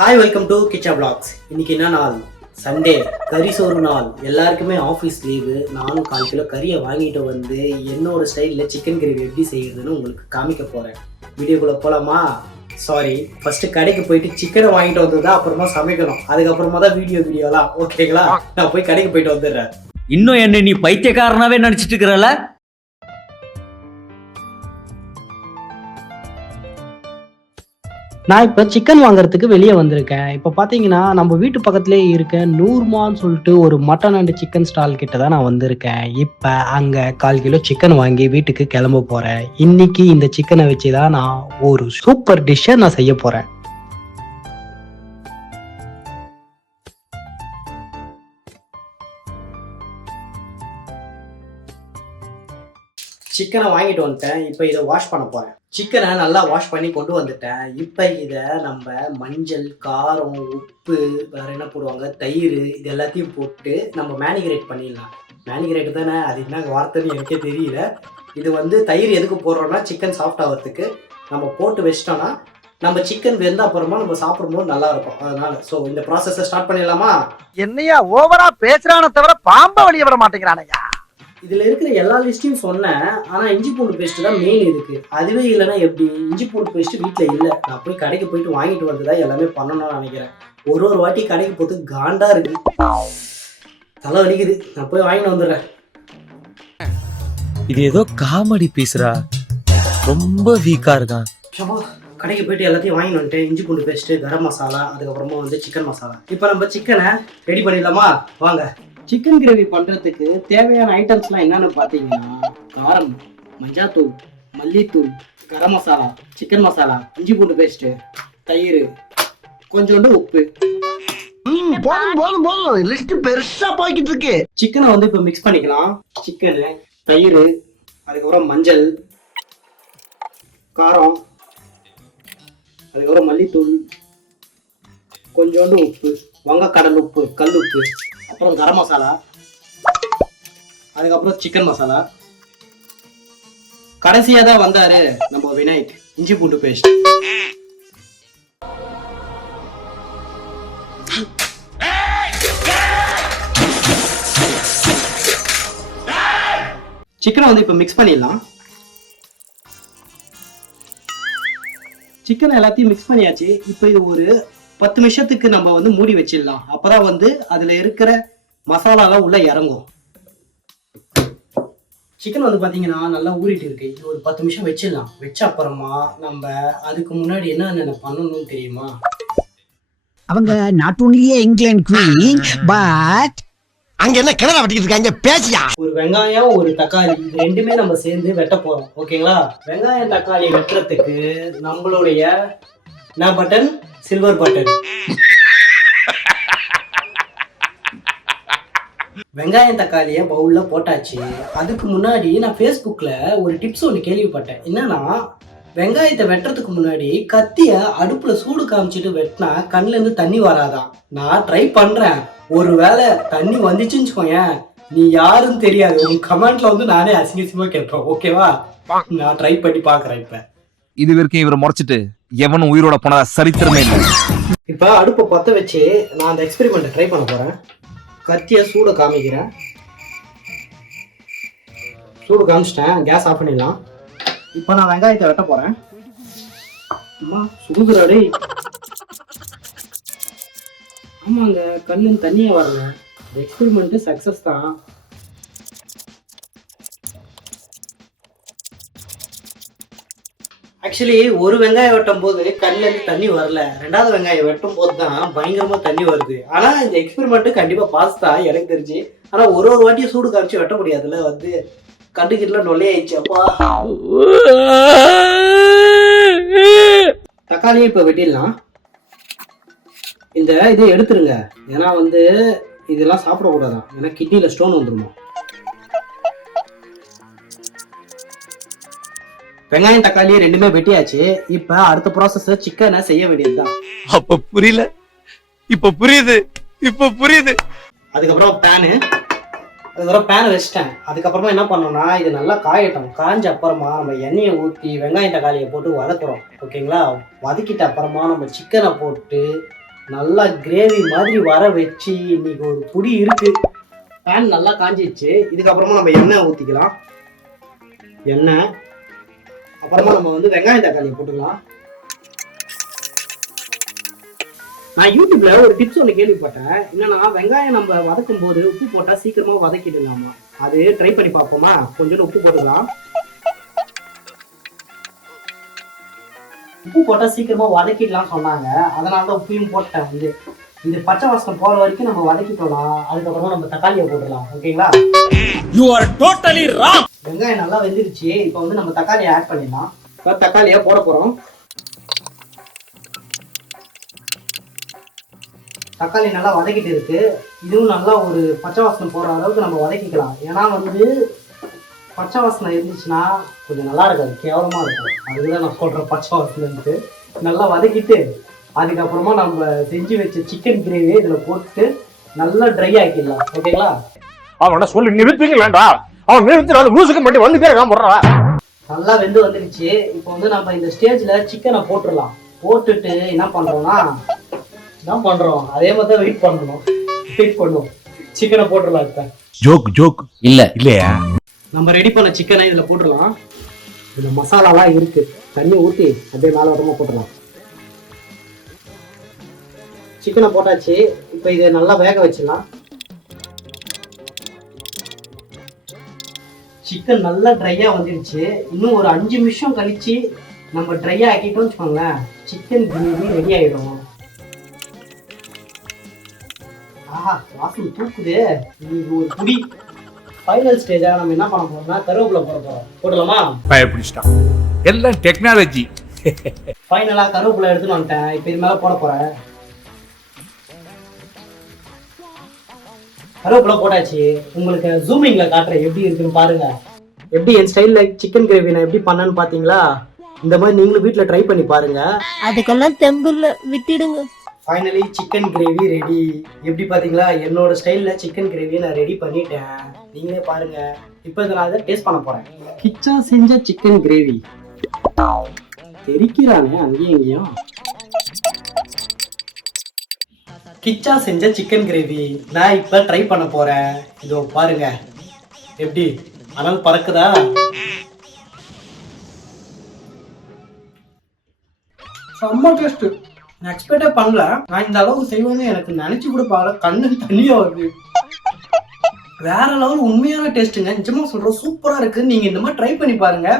Hi, welcome to Kichcha blogs. இன்னைக்கு என்ன நாள்? சண்டே, கறி சோறு நாள். எல்லாருக்குமே ஆஃபீஸ் லீவு. நானும் 4 கிலோ கறியை வாங்கிட்டு வந்து என்னோட ஸ்டைலில் சிக்கன் கிரேவி எப்படி செய்யறதுன்னு உங்களுக்கு காமிக்க போகிறேன். வீடியோக்குள்ளே போகலாமா? சாரி, ஃபஸ்ட்டு கடைக்கு போயிட்டு சிக்கனை வாங்கிட்டு வந்து தான் அப்புறமா சமைக்கணும். அதுக்கப்புறமா தான் வீடியோலாம். ஓகேங்களா? நான் போய் கடைக்கு போயிட்டு வந்துடுறேன். இன்னும் என்ன நீ பைத்தியக்காரனாவே நினைச்சிட்டு இருக்கிறல? நான் இப்போ சிக்கன் வாங்குறதுக்கு வெளியே வந்திருக்கேன். இப்போ பார்த்தீங்கன்னா நம்ம வீட்டு பக்கத்துலேயே இருக்க நூர்மான்னு சொல்லிட்டு ஒரு மட்டன் அண்ட் சிக்கன் ஸ்டால் கிட்ட தான் நான் வந்திருக்கேன். இப்போ அங்கே 1/4 கிலோ சிக்கன் வாங்கி வீட்டுக்கு கிளம்ப போகிறேன். இன்னைக்கு இந்த சிக்கனை வச்சு தான் நான் ஒரு சூப்பர் டிஷ்ஷை நான் செய்ய போகிறேன். சிக்கனை வாங்கிட்டு வந்துட்டேன். இப்போ இதை வாஷ் பண்ண போகிறேன். சிக்கனை நல்லா வாஷ் பண்ணி கொண்டு வந்துட்டேன். இப்போ இதை நம்ம மஞ்சள், காரம், உப்பு, வேறு என்ன போடுவாங்க, தயிர், இது எல்லாத்தையும் போட்டு நம்ம மேனிகிரேட் பண்ணிடலாம். மேனிகிரேட் தானே, அது என்ன வார்த்தைன்னு எனக்கே தெரியல. இது வந்து தயிர் எதுக்கு போடுறோன்னா சிக்கன் சாஃப்ட் ஆகிறதுக்கு. நம்ம போட்டு வச்சிட்டோன்னா நம்ம சிக்கன் வெந்த அப்புறமா நம்ம சாப்பிடும்போது நல்லா இருக்கும். அதனால ஸோ இந்த ப்ராசஸை ஸ்டார்ட் பண்ணிடலாமா? என்னையா ஓவரா பேசுறானே தவிர பாம்ப வெளியே விட மாட்டேங்கிறானையா. இதில் இருக்கிற எல்லா லிஸ்ட்டையும் சொன்னேன். ஆனால் இஞ்சி பூண்டு பேஸ்ட்டு தான் மெயின் இருக்குது. அதுவே இல்லைன்னா எப்படி? இஞ்சி பூண்டு பேஸ்ட்டு வீட்டில் இல்லை. நான் போய் கடைக்கு போயிட்டு வாங்கிட்டு வந்து தான் எல்லாமே பண்ணணும்னு நினைக்கிறேன். ஒரு வாட்டி கடைக்கு போட்டு காண்டாக இருக்குது, தலை வலிக்குது. நான் போய் வாங்கிட்டு வந்துடுறேன். இது ஏதோ காமெடி பீஸ்ரா, ரொம்ப வீக்கா இருக்கான். கடைக்கு போயிட்டு எல்லாத்தையும் வாங்கிட்டு வந்துட்டேன். இஞ்சி பூண்டு பேஸ்ட்டு, கரம் மசாலா, அதுக்கப்புறமா வந்து சிக்கன் மசாலா. இப்போ நம்ம சிக்கனை ரெடி பண்ணிடலாமா? வாங்க. சிக்கன் கிரேவி பண்ணுறதுக்கு தேவையான ஐட்டம்ஸ்லாம் என்னென்னு பார்த்தீங்கன்னா, காரம், மஞ்சாத்தூள், மல்லித்தூள், கரம் மசாலா, சிக்கன் மசாலா, இஞ்சி பூண்டு பேஸ்ட்டு, தயிர், கொஞ்சோண்டு உப்பு. போதும் லிஸ்ட் பெருசா போய்கிட்டு இருக்கு. சிக்கனை வந்து இப்போ மிக்ஸ் பண்ணிக்கலாம். சிக்கனு, தயிர், அதுக்கப்புறம் மஞ்சள், காரம், அதுக்கப்புறம் மல்லித்தூள், கொஞ்சோண்டு உப்பு, வங்கக்கடல் உப்பு, கல் உப்பு, அப்புறம் கரம் மசாலா, அதுக்கப்புறம் சிக்கன் மசாலா. கடைசியாக தான் வந்தாரு நம்ம விநாயக், இஞ்சி பூண்டு பேஸ்ட். சிக்கனை வந்து இப்போ மிக்ஸ் பண்ணிடலாம். சிக்கன் எல்லாத்தையும் மிக்ஸ் பண்ணியாச்சு. இப்போ இது ஒரு 10 நிமிஷத்துக்கு நம்ம வந்து மூடி வச்சிடலாம். அப்பதான் வந்து அதுல இருக்கிற மசாலாலாம் உள்ள இறங்கும். சிக்கன் வந்து பாத்தீங்கன்னா நல்லா ஊறிட்டு இருக்கு. இது ஒரு 10 நிமிஷம் வச்சிடலாம். வச்ச அப்புறமா நம்ம அதுக்கு முன்னாடி என்ன பண்ணணும்னு தெரியுமா? அவங்க not only England queen but அங்க என்ன கிணறு வெட்டிட்டு இருக்காங்க பேசியா. ஒரு வெங்காயம், ஒரு தக்காளி, இது ரெண்டுமே நம்ம சேர்ந்து வெட்ட போறோம். ஓகேங்களா? வெங்காயம் தக்காளி வெட்டுறதுக்கு நம்மளுடைய பட்டன், சில்வர் பட்டன். வெங்காயம் தக்காளியை பவுல்ல போட்டாச்சு. அதுக்கு முன்னாடி நான் ஃபேஸ்புக்ல ஒரு டிப்ஸ் ஒன்று கேள்விப்பட்டேன். என்னன்னா, வெங்காயத்தை வெட்டுறதுக்கு முன்னாடி கத்திய அடுப்புல சூடு காமிச்சிட்டு வெட்டினா கண்ணுல இருந்து தண்ணி வராதான். நான் ட்ரை பண்றேன். ஒருவேளை தண்ணி வந்துச்சுன்னு வச்சுக்கோயேன், நீ யாருன்னு தெரியாது. உன் கமெண்ட்ல வந்து நானே அசிங்கமா கேட்பேன். ஓகேவா? நான் ட்ரை பண்ணி பாக்குறேன். இது வரைக்கும் இவரை முறைச்சிட்டு எவனும் உயிரோட போனதா சரித்திரமே இல்லை. இப்போ அடுப்பை பற்ற வச்சு நான் அந்த எக்ஸ்பெரிமெண்ட்டை ட்ரை பண்ண போகிறேன். கத்தியை சூடை காமிக்கிறேன். சூடு காமிச்சிட்டேன். கேஸ் ஆஃப் பண்ணிடலாம். இப்போ நான் வெங்காயத்தை வெட்ட போகிறேன். அம்மா சுடுகுறாடே. ஆமாங்க, கண்ணுன்னு தண்ணியே வரல. எக்ஸ்பெரிமெண்ட்டு சக்ஸஸ் தான். ஆக்சுவலி ஒரு வெங்காயம் வெட்டும் போது கண்ணிலேருந்து தண்ணி வரல. 2வது வெங்காயம் வெட்டும் போது தான் பயங்கரமா தண்ணி வருது. ஆனா இந்த எக்ஸ்பெரிமெண்ட் கண்டிப்பா பாஸ் தான் எனக்கு தெரிஞ்சு. ஆனா ஒரு வாட்டியும் சூடு காமிச்சு வெட்ட முடியாதுல்ல, வந்து கண்டுக்கிட்டுல நொல்லையாயிடுச்சு. அப்பா, தக்காளியை இப்ப வெட்டிடலாம். இந்த இதை எடுத்துருங்க. ஏன்னா வந்து இதெல்லாம் சாப்பிடக்கூடாதான். ஏன்னா கிட்னில ஸ்டோன் வந்துருமா. வெங்காயம் தக்காளி ரெண்டுமே வெட்டியாச்சு. இப்ப அடுத்த ப்ராசஸ் சிக்கனை செய்ய வேண்டியதுதான். அப்ப புரியல, இப்ப புரியுது, இப்ப புரியுது. அதுக்கப்புறம் பேனை வச்சிட்டேன். அதுக்கப்புறமா என்ன பண்ணோம்னா, இது நல்லா காயட்டும். காய்ஞ்ச அப்புறமா நம்ம எண்ணெயை ஊற்றி வெங்காயம் தக்காளியை போட்டு வதக்குறோம். ஓகேங்களா? வதக்கிட்ட அப்புறமா நம்ம சிக்கனை போட்டு நல்லா கிரேவி மாதிரி வர வச்சு இன்னைக்கு ஒரு புடி இருக்கு. பேன் நல்லா காஞ்சிடுச்சு. இதுக்கப்புறமா நம்ம எண்ணெய் ஊற்றிக்கலாம். எண்ணெய் அப்புறமா நம்ம வந்து வெங்காயம் தக்காளி போட்டுக்கலாம். நான் யூடியூப்ல ஒரு டிப்ஸ் ஒன்று கேள்விப்பட்டேன். என்னன்னா வெங்காயம் நம்ம வதக்கும் போது உப்பு போட்டா சீக்கிரமா வதக்கிடலாமா. அது ட்ரை பண்ணி பார்ப்போமா? கொஞ்சம் உப்பு போட்டுக்கலாம். உப்பு போட்டா சீக்கிரமா வதக்கிடலாம் சொன்னாங்க. அதனாலதான் உப்பையும் போட்டேன். வந்து இந்த பச்சை வாசனம் போற வரைக்கும் நம்ம வதக்கிட்டோம்னா அதுக்கப்புறமா நம்ம தக்காளியை போட்டுடலாம். ஓகேங்களா? You are totally wrong. வெங்காயம் நல்லா வெந்துருச்சு. இப்போ வந்து நம்ம தக்காளியை ஆட் பண்ணிடலாம். இப்போ தக்காளியை போட போறோம். தக்காளி நல்லா வதக்கிட்டு இருக்கு. இதுவும் நல்லா ஒரு பச்சை வாசனை போற அளவுக்கு நம்ம வதக்கிக்கலாம். ஏன்னா வந்து பச்சை வாசனை இருந்துச்சுன்னா கொஞ்சம் நல்லா இருக்காது, கேவலமா இருக்கும். அதுதான் நான் சொல்றேன் பச்சை வாசனைன்ட்டு. நல்லா வதக்கிட்டு அதுக்கப்புறமா நம்ம செஞ்சு வச்ச சிக்கன் கிரேவியை இதுல போட்டு நல்லா ட்ரை ஆக்கிடலாம். ஓகேங்களா? அவனை சொல்லி நிறுத்துங்களேண்டா. அவன் நிறுத்தினாலும் லூசுக்கு மட்டும் வந்து பேர் போடுறான். நல்லா வெந்து வந்துடுச்சு. இப்போ வந்து நம்ம இந்த ஸ்டேஜ்ல சிக்கனை போட்டுடலாம். போட்டுட்டு என்ன பண்றோம் அதே மாதிரி தான் வெயிட் பண்ணுவோம். சிக்கனை போட்டுடலாம். இப்ப ஜோக் இல்லையா? நம்ம ரெடி பண்ண சிக்கனை இதுல போட்டுடலாம். இந்த மசாலாலாம் இருக்கு, தண்ணியை ஊற்றி அப்படியே மேல வரமா போட்டுடலாம். சிக்கனை போட்டாச்சு. இப்போ இதை நல்லா வேக வச்சிடலாம். சிக்கன் நல்லா ட்ரையா வந்துடுச்சு. இன்னும் ஒரு 5 நிமிஷம் கழிச்சு நம்ம ட்ரையா ஆக்கிட்டோம்னு வச்சுக்கோங்களேன், சிக்கன் கிரேவி ரெடி ஆயிடும். ஆஹா, வாசனை தூக்குது. இன்னைக்கு ஒரு புடி. ஃபைனல் ஸ்டேஜா நம்ம என்ன பண்ண போறோம்னா கருவேப்பிலை போட போறோம். போடலாமா? பயப்பிடிச்சிட்டான். எல்லாம் டெக்னாலஜி. ஃபைனலா கருவேப்பிலை எடுத்துன்னு வந்துட்டேன். இப்போ இது மேல போட போறேன். கருவேப்பிலை போட்டாச்சு. உங்களுக்கு ஜூமிங்ல காட்டுறேன் எப்படி இருக்குன்னு பாருங்க. எப்படி என் ஸ்டைல்ல சிக்கன் கிரேவி நான் எப்படி பண்ணேன்னு பாத்தீங்களா? இந்த மாதிரி நீங்களும் வீட்டுல ட்ரை பண்ணி பாருங்க. அதுக்கெல்லாம் தெம்பில்ல, விட்டுடுங்க. Finally chicken gravy ready. எப்படி பாத்தீங்களா? என்னோட ஸ்டைல்ல சிக்கன் கிரேவி நான் ரெடி பண்ணிட்டேன். நீங்களே பாருங்க. இப்போ இதை நான் டேஸ்ட் பண்ண போறேன். கிச்சா செஞ்ச சிக்கன் கிரேவி. தெரிக்கிறாங்க அங்கேயும் இங்கேயும். கிச்சா செஞ்ச சிக்கன் கிரேவி நான் இப்ப ட்ரை பண்ண போறேன். இதோ பாருங்க எப்படி அனல் பறக்குதா. செம்ம டேஸ்ட். நான் எக்ஸ்பெக்டே பண்ணல. நான் இந்த அளவுக்கு செய்வேன்னு எனக்கு நினைச்சு கூட பாக்கல. கண்ணு தண்ணியா வருது. வேற லெவல் உண்மையான டேஸ்ட்டுங்க. நிஜமா சொல்றேன், சூப்பரா இருக்கு. நீங்க இந்த மாதிரி ட்ரை பண்ணி பாருங்க.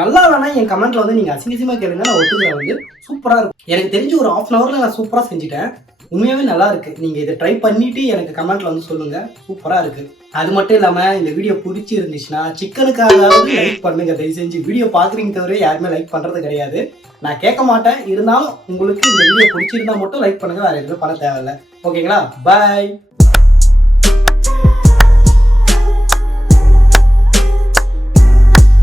நல்லா இல்லைன்னா என் கமெண்ட்ல வந்து நீங்க அசிங்கசியமா கேளுங்க, நான் ஒத்துக்கிறேன். வந்து சூப்பரா இருக்கு. எனக்கு தெரிஞ்சு ஒரு 1/2 hourல நான் சூப்பரா செஞ்சுட்டேன். உண்மையாவே நல்லா இருக்கு. நீங்க இதை ட்ரை பண்ணிட்டு எனக்கு கமெண்ட்ல வந்து சொல்லுங்க. சூப்பரா இருக்கு. அது மட்டும் இல்லாம இந்த வீடியோ பிடிச்சி இருந்துச்சுன்னா சிக்கனுக்காவது லைக் பண்ணுங்க. தயவு செஞ்சு வீடியோ பாக்குறீங்க தவிர யாருமே லைக் பண்றது கிடையாது. நான் கேட்க மாட்டேன். இருந்தாலும் உங்களுக்கு இந்த வீடியோ பிடிச்சிருந்தா மட்டும் லைக் பண்ணுங்க. வேற எதுவும் பண்ண தேவையில்லை. ஓகேங்களா? பாய்.